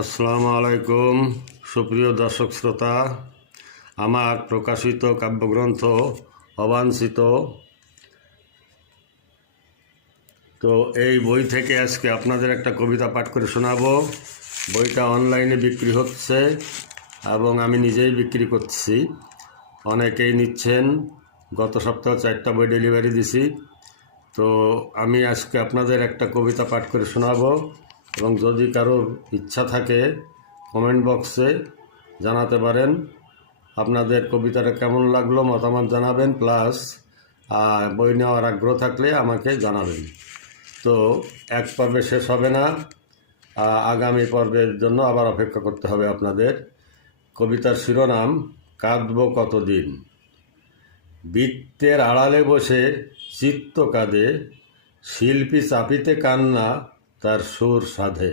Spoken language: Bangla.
আসসালামু আলাইকুম সুপ্রিয় দর্শক শ্রোতা। আমার প্রকাশিত কাব্যগ্রন্থ অবাঞ্ছিত, তো এই বই থেকে আজকে আপনাদের একটা কবিতা পাঠ করে শোনাবো। বইটা অনলাইনে বিক্রি হচ্ছে এবং আমি নিজেই বিক্রি করছি, অনেকেই নিচ্ছেন। গত সপ্তাহ 4টা বই ডেলিভারি দিছি। তো আমি আজকে আপনাদের একটা কবিতা পাঠ করে শোনাবো এবং যদি কারোর ইচ্ছা থাকে কমেন্ট বক্সে জানাতে পারেন আপনাদের কবিতাটা কেমন লাগলো, মতামত জানাবেন, প্লাস বই নেওয়ার আগ্রহ থাকলে আমাকে জানাবেন। তো এক পর্বে শেষ হবে না, আগামী পর্বের জন্য আবার অপেক্ষা করতে হবে আপনাদের। কবিতার শিরোনাম কাঁদব কতদিন। বৃত্তের আড়ালে বসে চিত্ত কাঁদে, শিল্পী চাপিতে কান্না তার সুর সাধে।